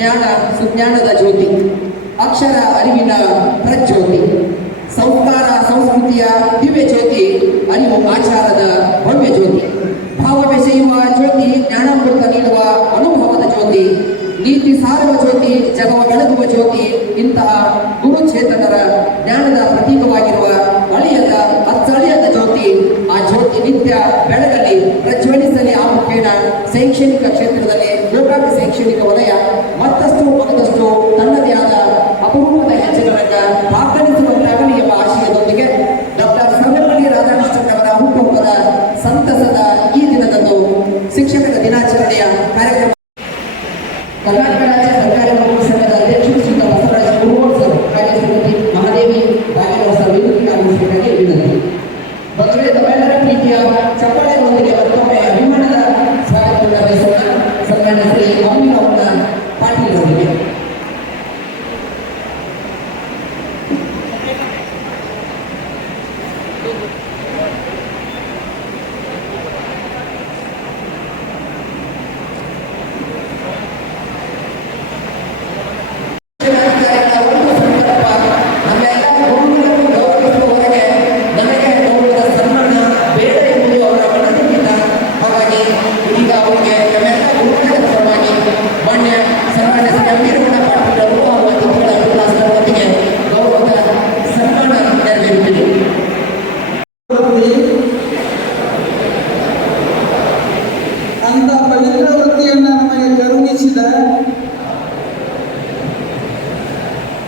ಜ್ಞಾನ ಸುಜ್ಞಾನದ ಜ್ಯೋತಿ, ಅಕ್ಷರ ಅರಿವಿನ ಪ್ರಜ್ಯೋತಿ, ಸಂಸ್ಕಾರ ಸಂಸ್ಕೃತಿಯ ದಿವ್ಯ ಜ್ಯೋತಿ, ಅರಿವು ಆಚಾರದ ಭವ್ಯ ಜ್ಯೋತಿ, ಭಾವ ಬೆಸೆಯುವ ಜ್ಯೋತಿ, ಜ್ಞಾನಾಮೃತ ನೀಡುವ ಅನುಭವದ ಜ್ಯೋತಿ, ನೀತಿ ಸಾರುವ ಜ್ಯೋತಿ, ಜಗವ ಬೆಳಗುವ ಜ್ಯೋತಿ. ಇಂತಹ ಗುರುಚೇತನರ ಜ್ಞಾನದ ಪ್ರತೀಕವಾಗಿರುವ ಅಳಿಯದ ಅಚ್ಚಳಿಯದ ಜ್ಯೋತಿ, ಆ ಜ್ಯೋತಿ ನಿತ್ಯ ಬೆಳಗಲಿ, ಪ್ರಜ್ವಲಿಸಲಿ. ಆ ಮುಖೇನ ಶೈಕ್ಷಣಿಕ ಕ್ಷೇತ್ರದಲ್ಲಿ ಗೋಕಾಕ ಶೈಕ್ಷಣಿಕ ವಲಯ ಮತ್ತಷ್ಟು ಮಗದಷ್ಟು ತನ್ನದೇ ಆದ ಅಪರೂಪದ ಹೆಜ್ಜೆಗಳನ್ನು ದಾಖಲಿಸುವಂತಾಗಲಿ ಎಂಬ ಆಶಯದೊಂದಿಗೆ ಡಾಕ್ಟರ್ ಸರ್ವಪಲ್ಲಿ ರಾಧಾಕೃಷ್ಣನ್ ಅವರ ಹುಟ್ಟುಹಬ್ಬದ ಸಂತಸದ ಈ ದಿನದಂದು ಶಿಕ್ಷಕರ ದಿನಾಚರಣೆಯ ಕಾರ್ಯಕ್ರಮ ಕರ್ನಾಟಕ ರಾಜ್ಯ ಸರ್ಕಾರಿ ನೌಕರರ ಸಂಘದ ಅಧ್ಯಕ್ಷರು ಶ್ರೀ ಬಸವರಾಜ ಕುರುಗೋಳ್ ಸರ್, ಕಾರ್ಯದರ್ಶಿ ಮಹಾದೇವಿ ಭಾಗ್ಯರಾವ್ ಸರ್ ವೇದಿಕೆ ಆಗಮಿಸಬೇಕಾಗಿ ವಿನಂತಿ. ಬಂಧುಗಳೇ, ತಮ್ಮೆಲ್ಲರ ಪ್ರೀತಿಯ ಚಪ್ಪಾಳೆಗಳೊಂದಿಗೆ ಮತ್ತೊಮ್ಮೆ ಅಭಿಮಾನದ ಸ್ವಾಗತವನ್ನು ಬಯಸೋಣ. ಸನ್ಮಾನ್ಯ ಶ್ರೀ ಅಮ್ಮಿನವರ ಪಾಟೀಲ್ ಅವರಿಗೆ. ಅಂತ ಪವಿತ್ರ ವೃತ್ತಿಯನ್ನು ನಮಗೆ ಕರುಣಿಸಿದ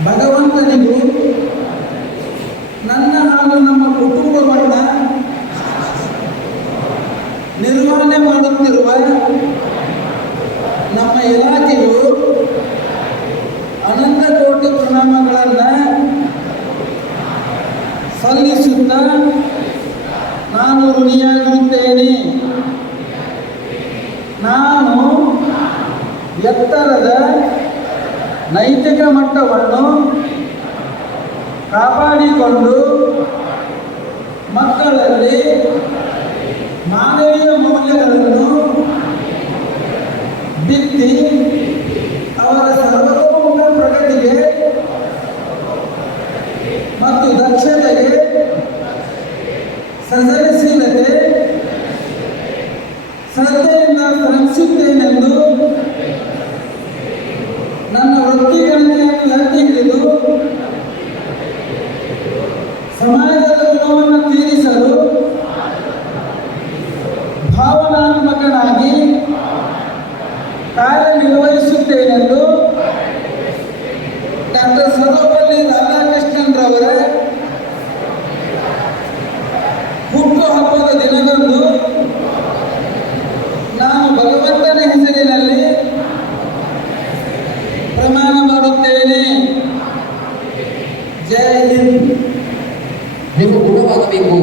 ಭಗವಂತನಿಗೂ ನನ್ನ ಹಾಗೂ ನಮ್ಮ ಕುಟುಂಬವನ್ನು ನಿರ್ವಹಣೆ ಮಾಡುತ್ತಿರುವ ನಮ್ಮ ಇಲಾಖೆಗೂ ಅನಂತ ಕೋಟಿ ಪ್ರಣಾಮಗಳನ್ನು ಸಲ್ಲಿಸುತ್ತಾ ನಾನು ಋಣಿಯಾಗಿರುತ್ತೇನೆ. ನಾನು ಎತ್ತರದ ನೈತಿಕ ಮಟ್ಟವನ್ನು ಕಾಪಾಡಿಕೊಂಡು ಮಕ್ಕಳಲ್ಲಿ ಮಾನವೀಯ ಮೌಲ್ಯಗಳನ್ನು ಬಿತ್ತಿ ಅವರ ಸರ್ವತೋಮುಖ ಪ್ರಗತಿಗೆ ಮತ್ತು ದಕ್ಷತೆಗೆ, ಸೃಜನಶೀಲತೆ, ಶ್ರದ್ಧೆಯಿಂದ ಶ್ರಮಿಸುತ್ತೇನೆಂದು ನನ್ನ ವೃತ್ತಿಗಳನ್ನು ಎತ್ತಿ ಹಿಡಿದು ಸಮಾಜದ ಋಣವನ್ನು ತೀರಿಸಲು ಭಾವನಾತ್ಮಕನಾಗಿ ಕಾರ್ಯನಿರ್ವಹಿಸುತ್ತೇನೆಂದು ಡಾಕ್ಟರ್ ಸರ್ವಪಲ್ಲಿ ರಾಧಾಕೃಷ್ಣನ್ ರವರ ಹುಟ್ಟುಹಬ್ಬದ ದಿನದಂದು ನಾನು ಭಗವಂತನ ಹೆಸರಿನಲ್ಲಿ ಪ್ರಮಾಣ ಮಾಡುತ್ತೇನೆ. ಜೈ ಹಿಂದ್. ನೀವು ಗುಣವಾಗಬೇಕು.